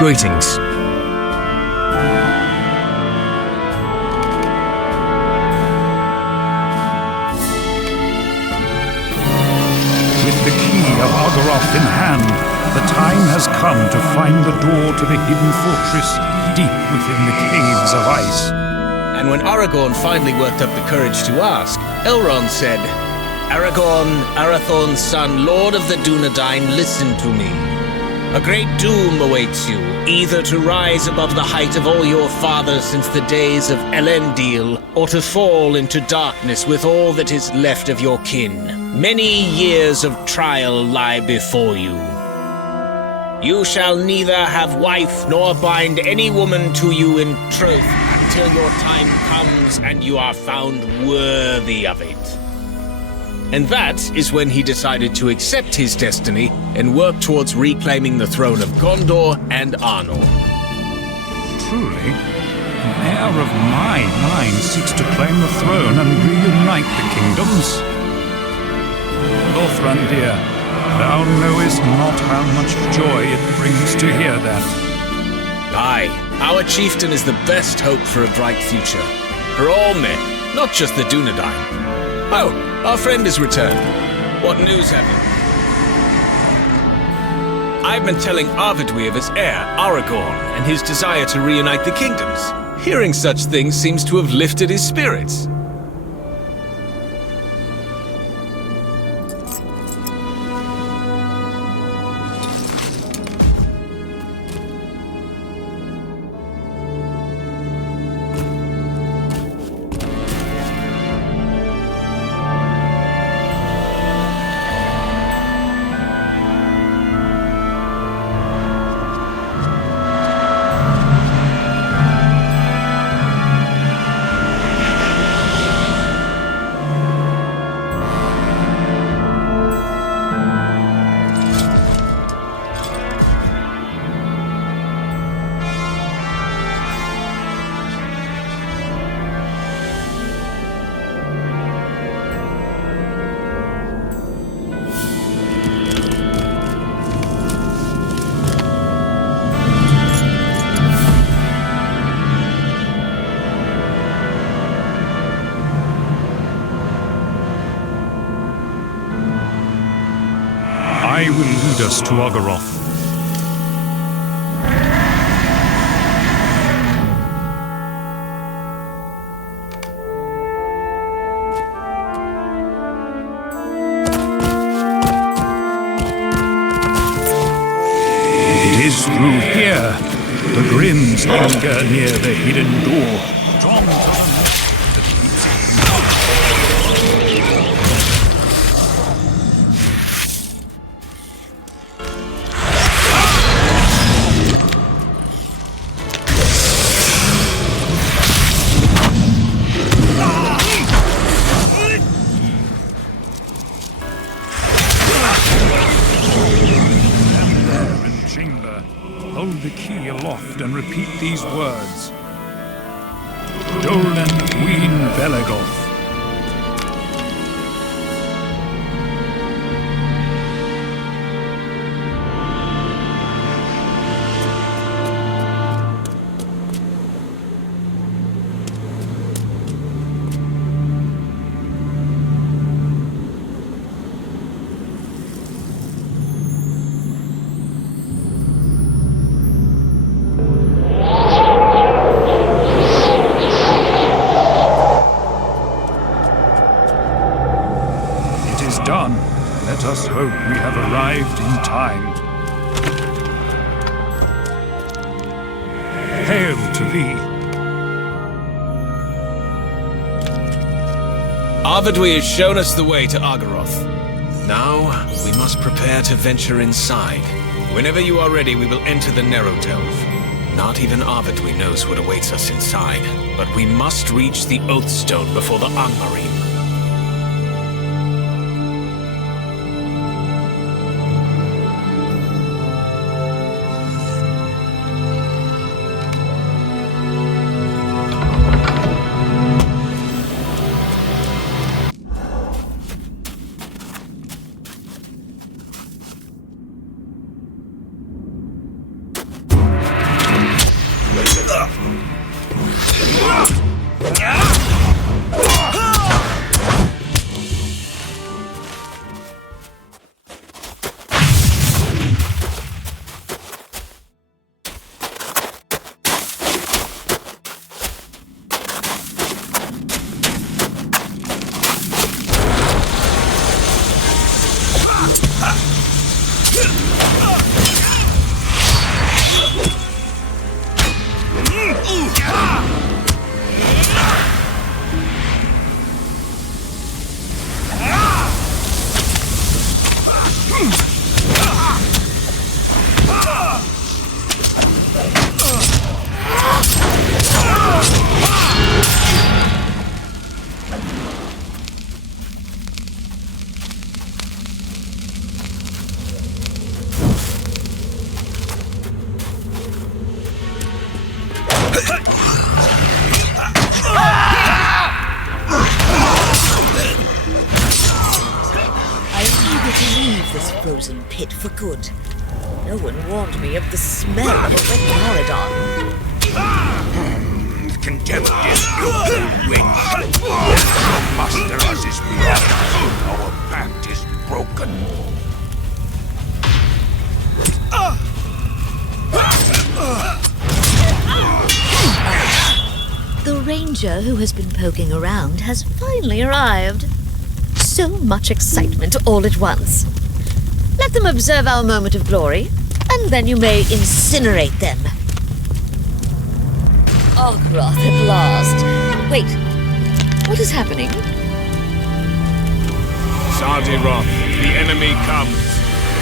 Greetings. With the key of Argoroth in hand, the time has come to find the door to the hidden fortress deep within the caves of ice. And when Aragorn finally worked up the courage to ask, Elrond said, "Aragorn, Arathorn's son, Lord of the Dunedain, listen to me. A great doom awaits you, either to rise above the height of all your fathers since the days of Elendil, or to fall into darkness with all that is left of your kin. Many years of trial lie before you. You shall neither have wife nor bind any woman to you in troth until your time comes and you are found worthy of it." And that is when he decided to accept his destiny and work towards reclaiming the throne of Gondor and Arnor. Truly, an heir of my line seeks to claim the throne and reunite the kingdoms. Lothrandir, thou knowest not how much joy it brings to hear that. Aye, our chieftain is the best hope for a bright future. For all men, not just the Dunedain. Oh, our friend has returned. What news have you? I've been telling Arvedui of his heir, Aragorn, and his desire to reunite the kingdoms. Hearing such things seems to have lifted his spirits. I will lead us to Argoroth. It is through here. The Grimms linger near the hidden door. Drawn to chamber. Hold the key aloft and repeat these words. Dolan Queen Belegoth. Done. Let us hope we have arrived in time. Hail to thee. Arvedui has shown us the way to Argoroth. Now, we must prepare to venture inside. Whenever you are ready, we will enter the Narrow Delve. Not even Arvedui knows what awaits us inside, but we must reach the Oathstone before the Angmarim. This frozen pit for good. No one warned me of the smell of a wet Moradon. Contempt is no wench. Your master has his blood. Our pact is broken. The ranger who has been poking around has finally arrived. So much excitement all at once. Let them observe our moment of glory, and then you may incinerate them. Argroth at last. Wait, what is happening? Sardiroth, the enemy comes.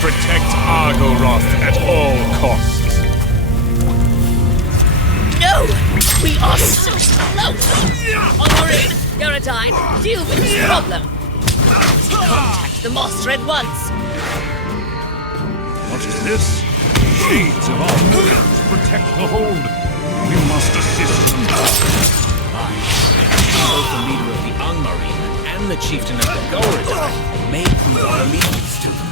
Protect Argoroth at all costs. No! We are so close! Honorine, Eurydyne, deal with this problem. Contact the master at once. What is this? Shades of our moons protect the hold. We must assist them. Both the leader of the Angmarine and the chieftain of the Gorodai may prove our allegiance to them.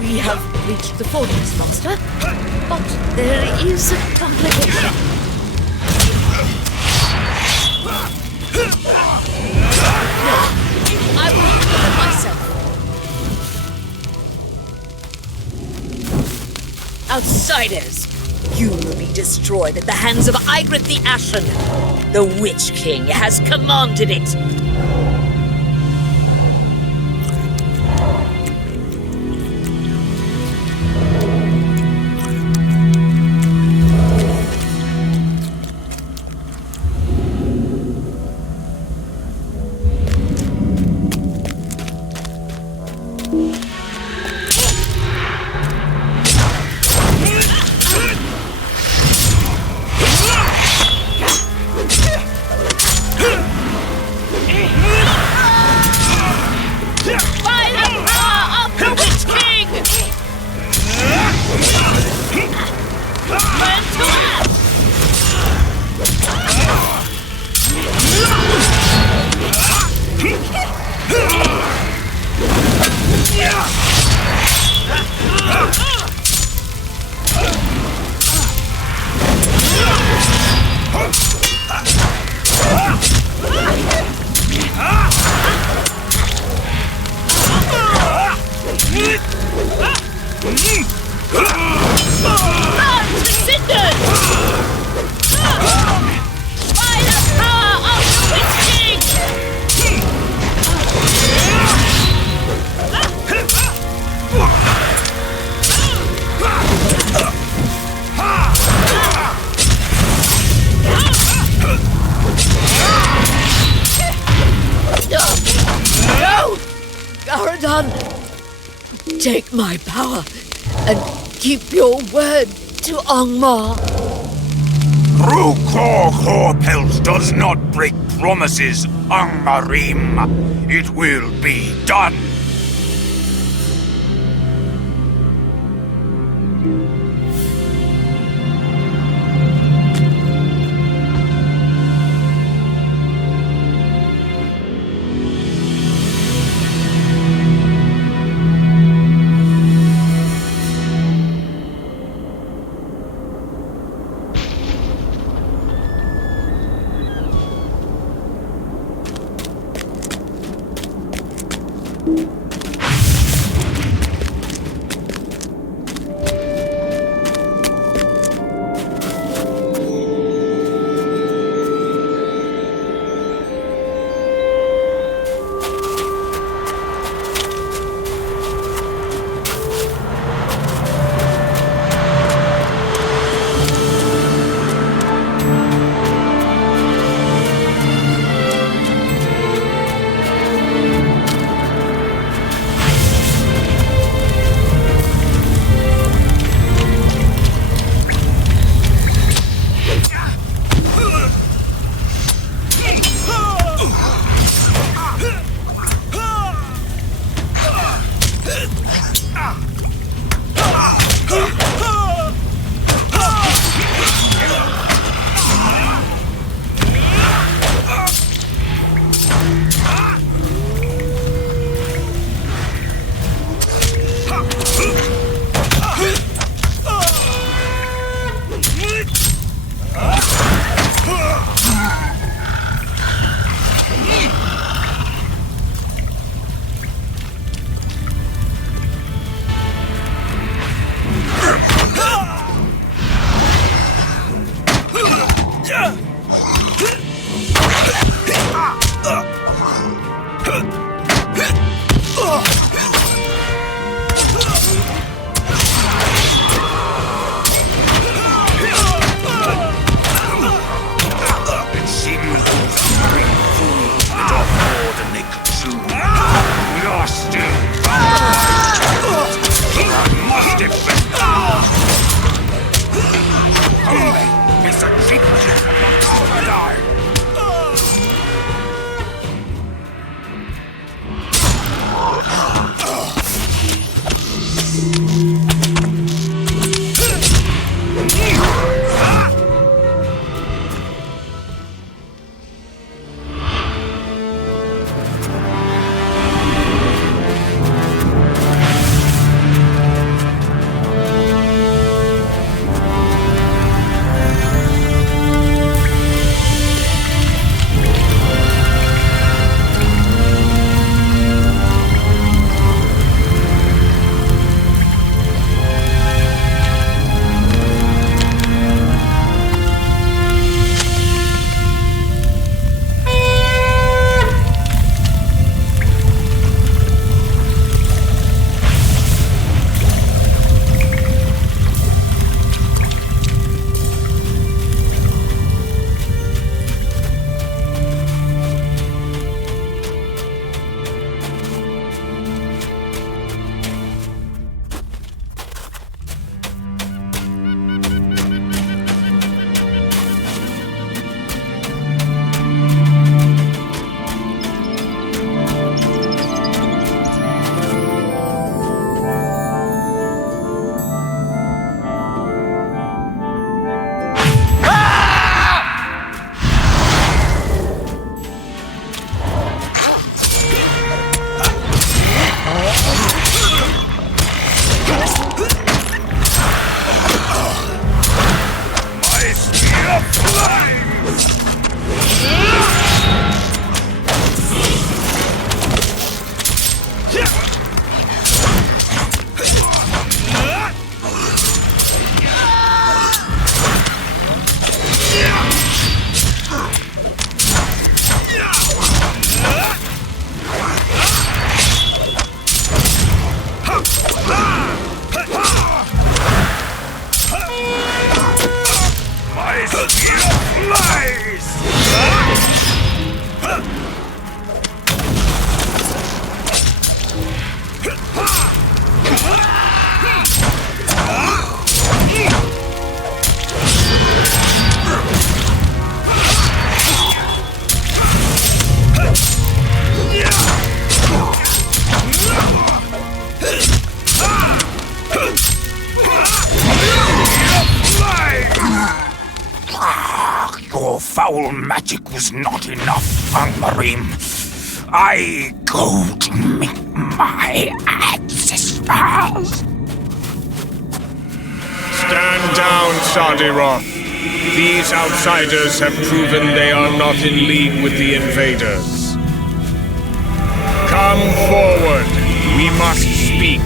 We have reached the fortress, master, but there is a complication. I will handle it myself. Outsiders, you will be destroyed at the hands of Ygritte the Ashen. The Witch King has commanded it. Take my power and keep your word to Angmar. Rukor Horpels does not break promises, Angmarim. It will be done. Your foul magic was not enough, Angmarim. I go to meet my ancestors. Stand down, Sardiroth. These outsiders have proven they are not in league with the invaders. Come forward. We must speak.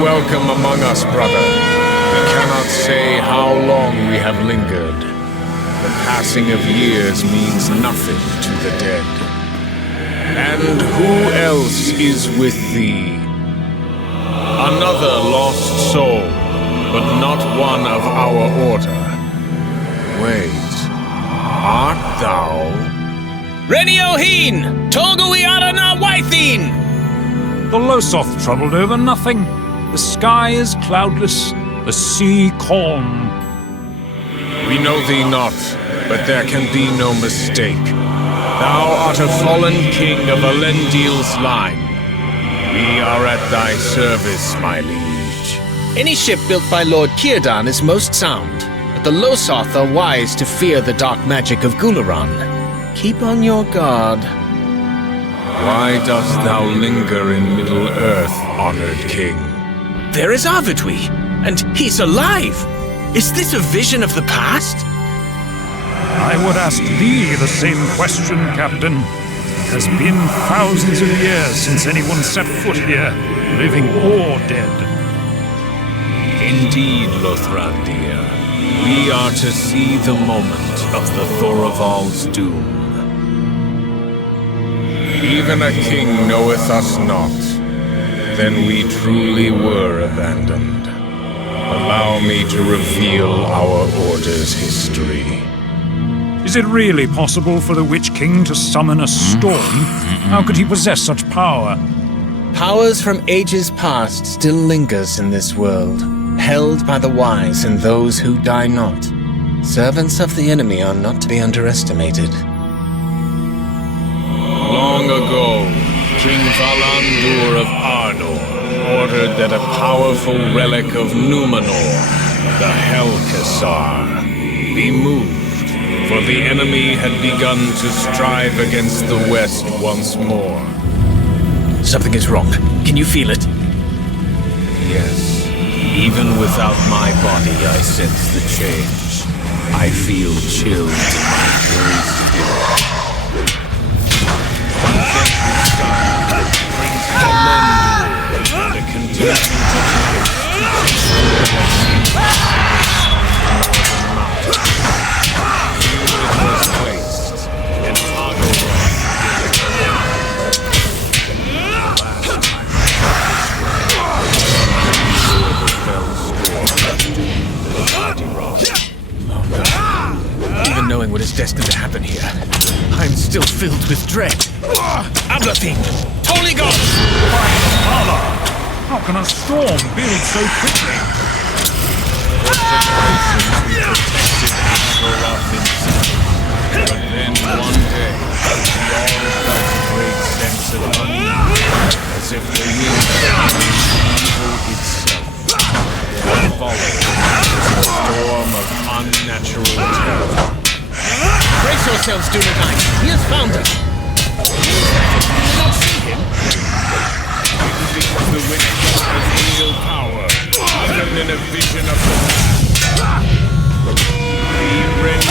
Welcome among us, brother. We cannot say how long we have lingered. The passing of years means nothing to the dead. And who else is with thee? Another lost soul, but not one of our order. Wait, art thou? Renioheen! Tolgui Arana Waithin! The Losoth troubled over nothing. The sky is cloudless, the sea calm. We know thee not, but there can be no mistake. Thou art a fallen king of Elendil's line. We are at thy service, my liege. Any ship built by Lord Círdan is most sound, but the Losoth are wise to fear the dark magic of Gularan. Keep on your guard. Why dost thou linger in Middle-earth, honored king? There is Arvidwi, and he's alive! Is this a vision of the past? I would ask thee the same question, Captain. It has been thousands of years since anyone set foot here, living or dead. Indeed, Lothrandir. We are to see the moment of the Thorvald's doom. Even a king knoweth us not. Then we truly were abandoned. Allow me to reveal our order's history. Is it really possible for the Witch King to summon a storm? How could he possess such power? Powers from ages past still lingers in this world, held by the wise and those who die not. Servants of the enemy are not to be underestimated. Long ago, King Valandur of Ardor ordered that a powerful relic of Numenor, the Helcassar, be moved, for the enemy had begun to strive against the West once more. Something is wrong. Can you feel it? Yes. Even without my body, I sense the change. I feel chilled in my very spirit. The contingent was placed, and Even knowing what is destined to happen here, I'm still filled with dread. Ablathine! Toligon! How can a storm build so quickly? But then one day, we all felt a great sense of unease. unnatural terror. Brace yourselves, Dunedain. He has found us. Do you not see him? It seems the witch has real power, even in a vision of the past. We rend.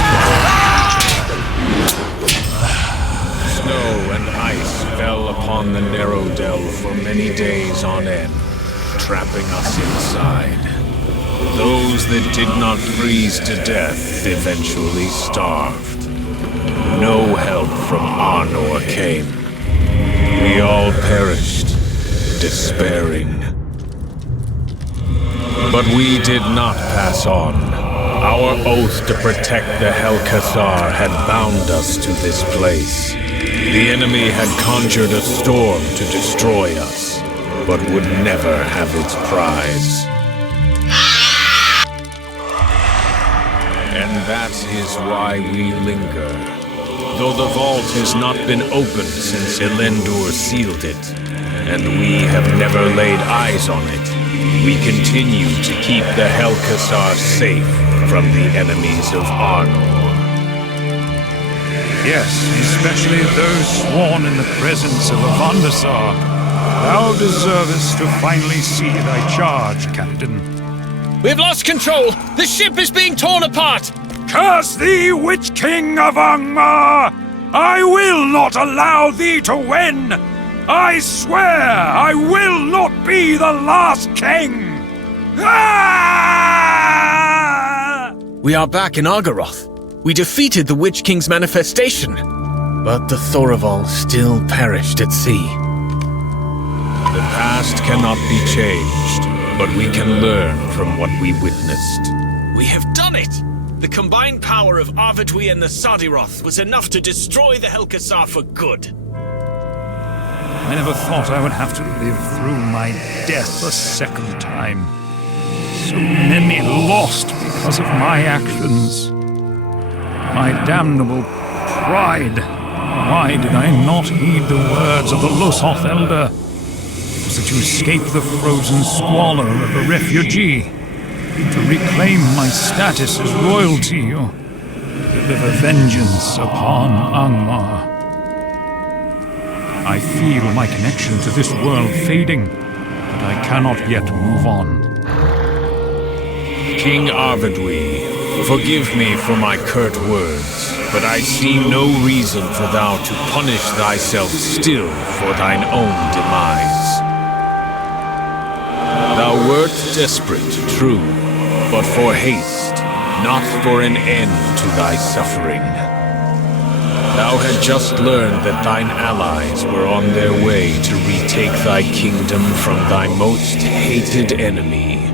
Snow and ice fell upon the narrow delve for many days on end, trapping us inside. Those that did not freeze to death eventually starved. No help from Arnor came. We all perished, despairing. But we did not pass on. Our oath to protect the Helcathar had bound us to this place. The enemy had conjured a storm to destroy us, but would never have its prize. And that is why we linger. Though the vault has not been opened since Elendur sealed it, and we have never laid eyes on it, we continue to keep the Helcathar safe from the enemies of Arnor. Yes, especially those sworn in the presence of Avandasar. Thou deservest to finally see thy charge, Captain. We've lost control! The ship is being torn apart! Curse thee, Witch King of Angmar! I will not allow thee to win! I swear I will not be the last king! Ah! We are back in Argaroth. We defeated the Witch King's manifestation. But the Thoraval still perished at sea. The past cannot be changed, but we can learn from what we witnessed. We have done it! The combined power of Arvidwi and the Sardiroth was enough to destroy the Helcathar for good. I never thought I would have to live through my death a second time. So many lost because of my actions. My damnable pride. Why did I not heed the words of the Losoth Elder? Was it to escape the frozen squalor of a refugee? To reclaim my status as royalty, or deliver vengeance upon Angmar? I feel my connection to this world fading, but I cannot yet move on. King Arvidwi, forgive me for my curt words, but I see no reason for thou to punish thyself still for thine own demise. Thou wert desperate, true, but for haste, not for an end to thy suffering. Thou had just learned that thine allies were on their way to retake thy kingdom from thy most hated enemy.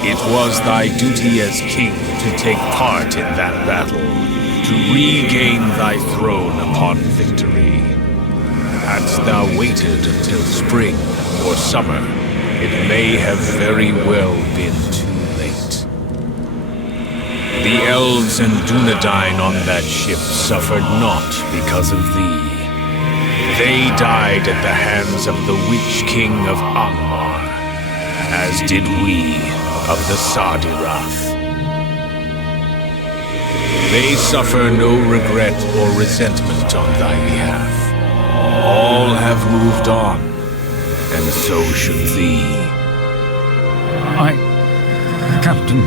It was thy duty as king to take part in that battle, to regain thy throne upon victory. Hadst thou waited until spring or summer, it may have very well been too late. The elves and Dunedain on that ship suffered not because of thee. They died at the hands of the Witch King of Angmar, as did we of the Sardiroth. They suffer no regret or resentment on thy behalf. All have moved on, and so should thee. Captain,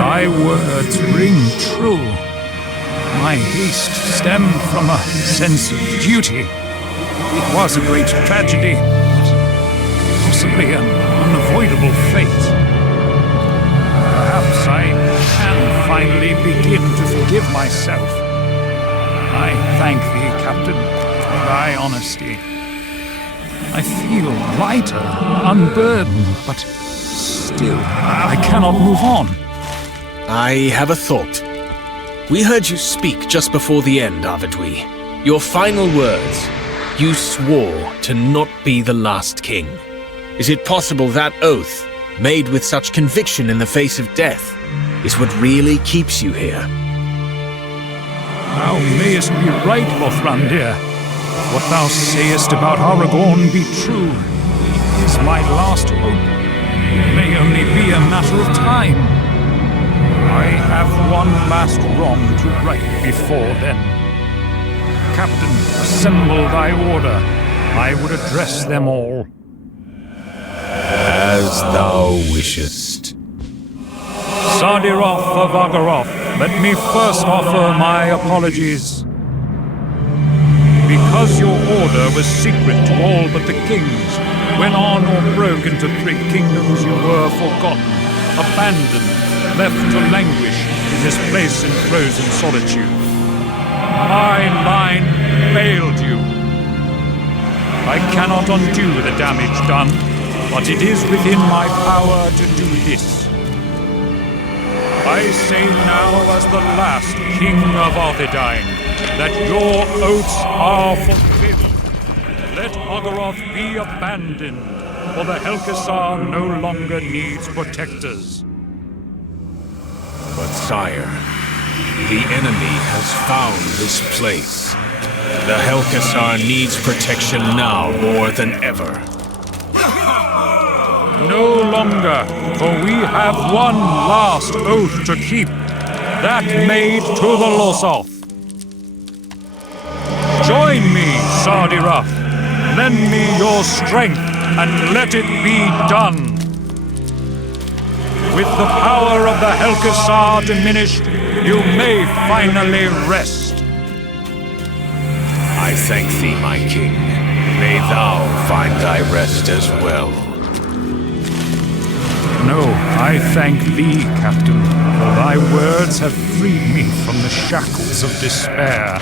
thy words ring true. My haste stemmed from a sense of duty. It was a great tragedy, possibly an unavoidable fate. Perhaps I can finally begin to forgive myself. I thank thee, Captain, for thy honesty. I feel lighter, unburdened, but still, I cannot move on. I have a thought. We heard you speak just before the end, Arvidwi. Your final words. You swore to not be the last king. Is it possible that oath, made with such conviction in the face of death, is what really keeps you here? Thou mayest be right, Lothrandir. If what thou sayest about Aragorn be true, he is my last hope. It may only be a matter of time. I have one last wrong to right before then. Captain, assemble thy order. I would address them all. As thou wishest. Sardiroth of Agaroth, let me first offer my apologies. Because your order was secret to all but the kings, when on or broke into 3 kingdoms you were forgotten, abandoned, left to languish in this place in frozen solitude. My line failed you. I cannot undo the damage done, but it is within my power to do this. I say now as the last king of Arthedain, that your oaths are fulfilled. Let Agaroth be abandoned, for the Helkasar no longer needs protectors. But sire, the enemy has found this place. The Helkasar needs protection now more than ever. No longer, for we have one last oath to keep, that made to the Losoth. Join me, Sardiroth. Lend me your strength, and let it be done. With the power of the Helkasar diminished, you may finally rest. I thank thee, my king. May thou find thy rest as well. No, I thank thee, Captain, for thy words have freed me from the shackles of despair.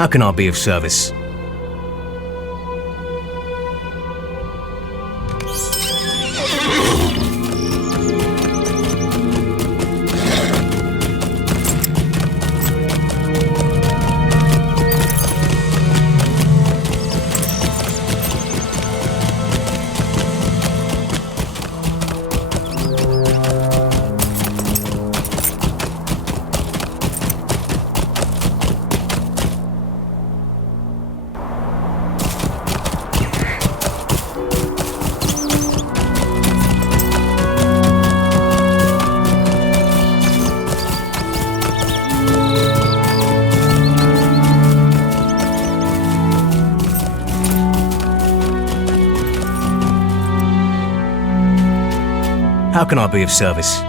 How can I be of service? How can I be of service?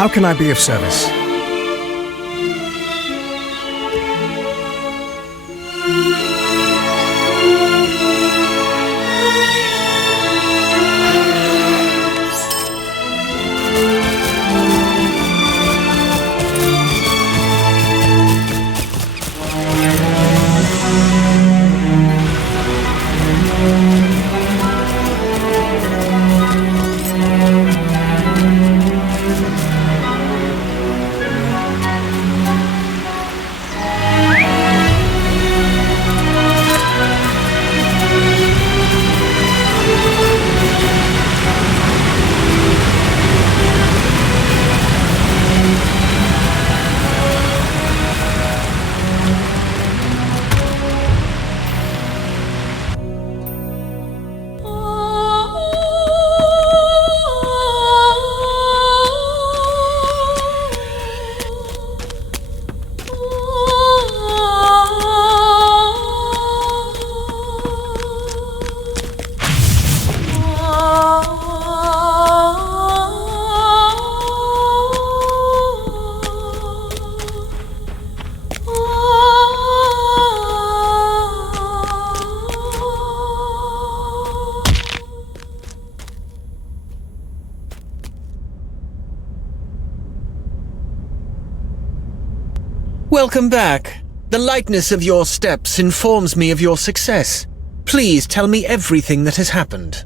How can I be of service? Welcome back. The lightness of your steps informs me of your success. Please tell me everything that has happened.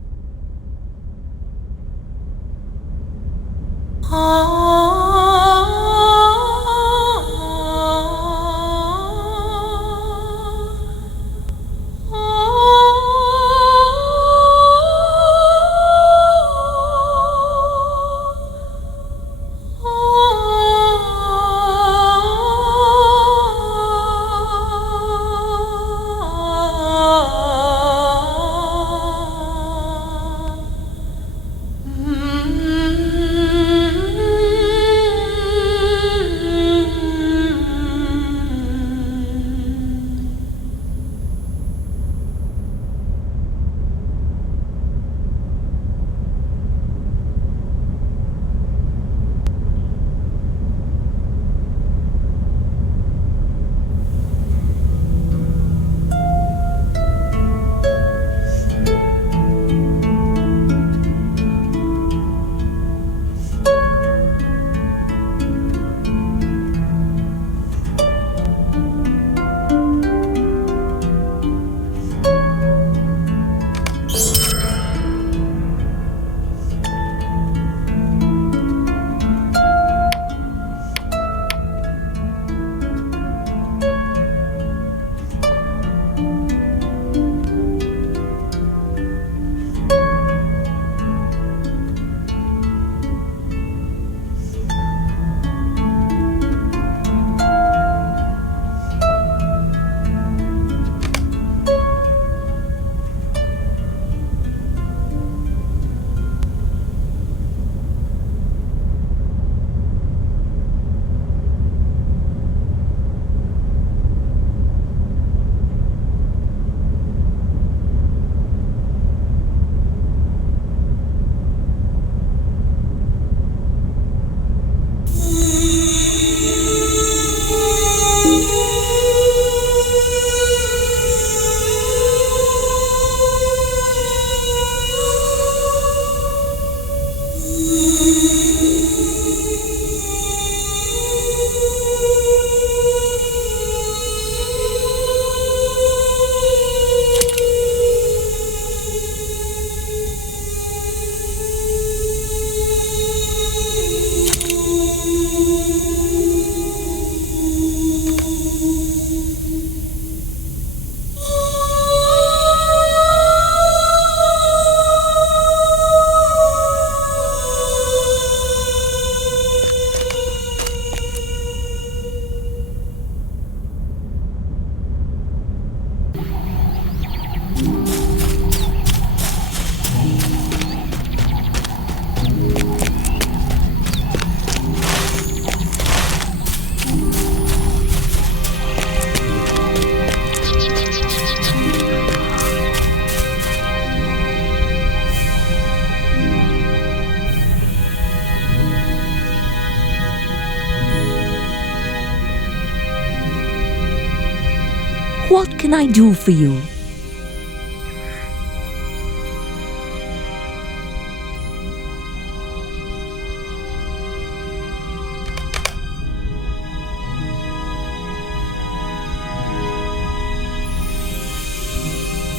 can I do for you?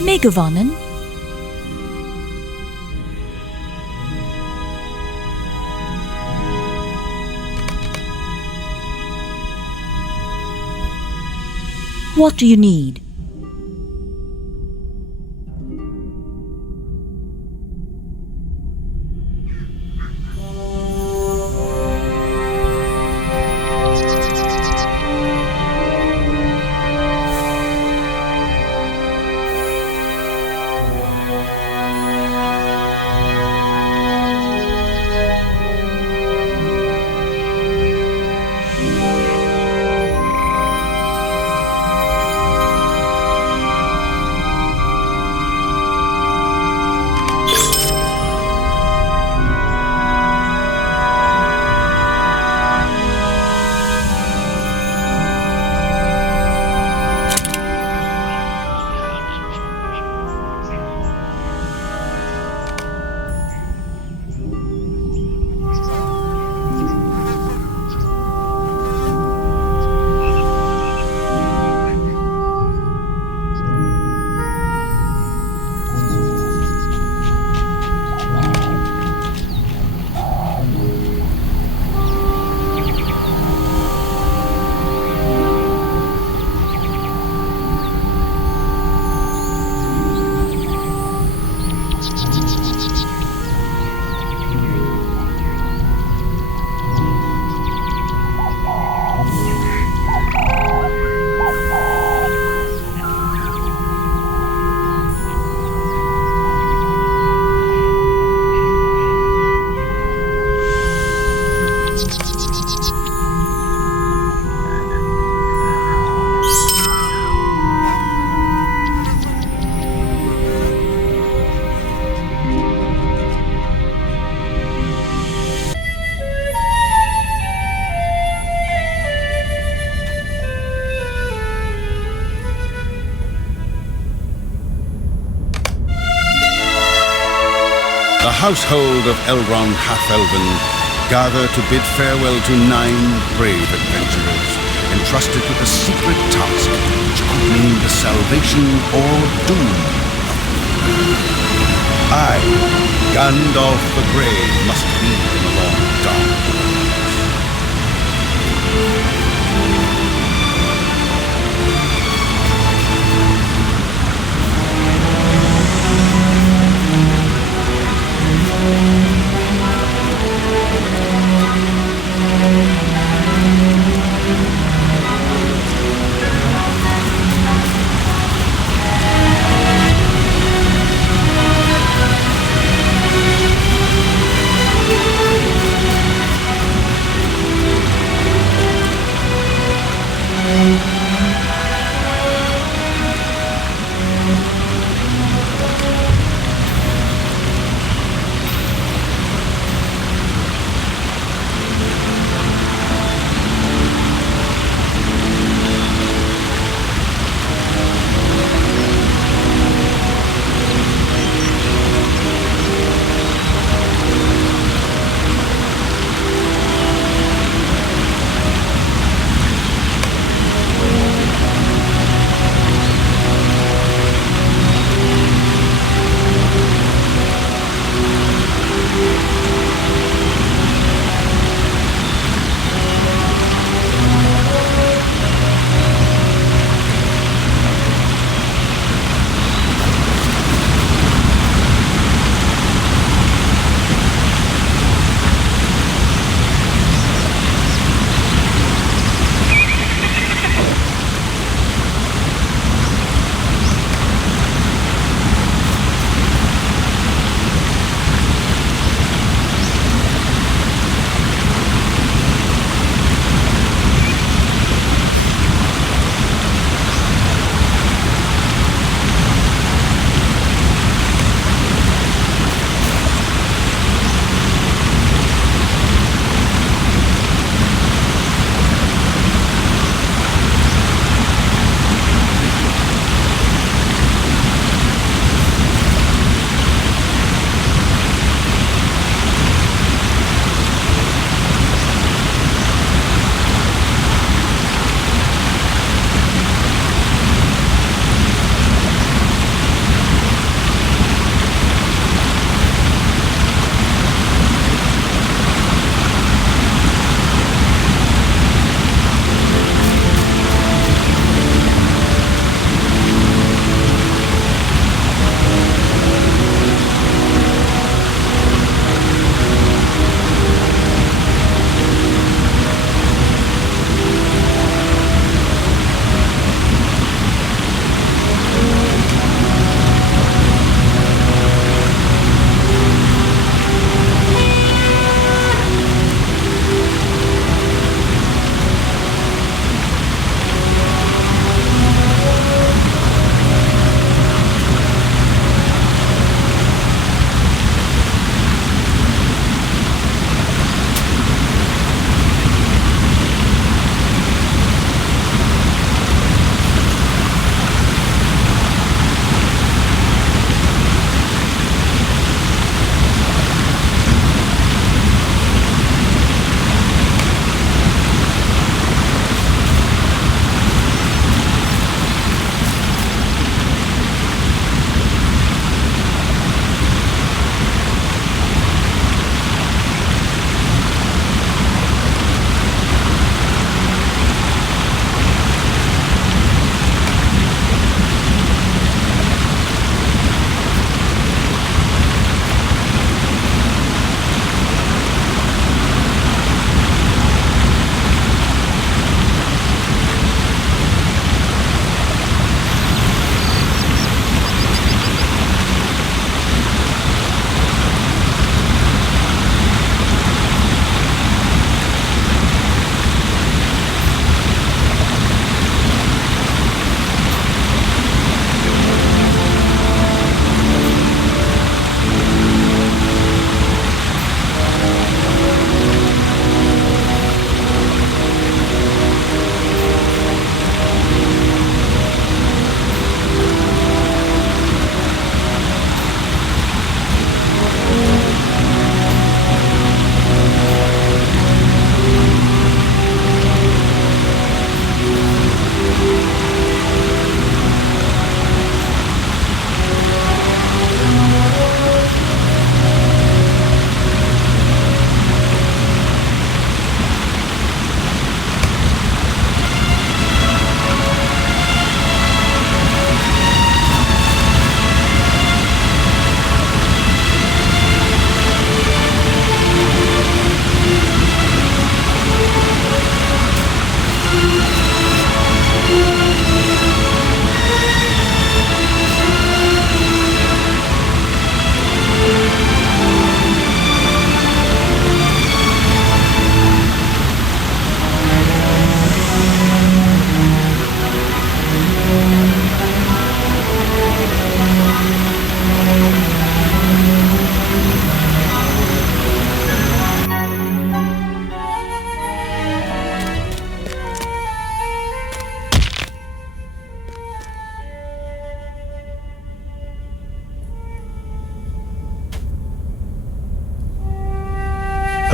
Megawannen? What do you need? The household of Elrond Half-Elven gather to bid farewell to 9 brave adventurers entrusted with a secret task which could mean the salvation or doom. I, Gandalf the Grey, must lead them along dark.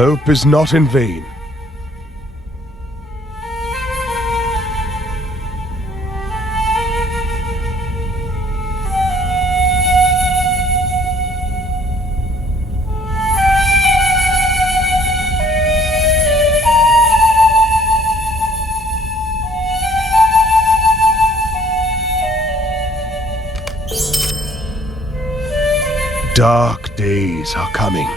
Hope is not in vain. Dark days are coming.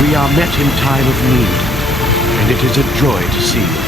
We are met in time of need, and it is a joy to see you.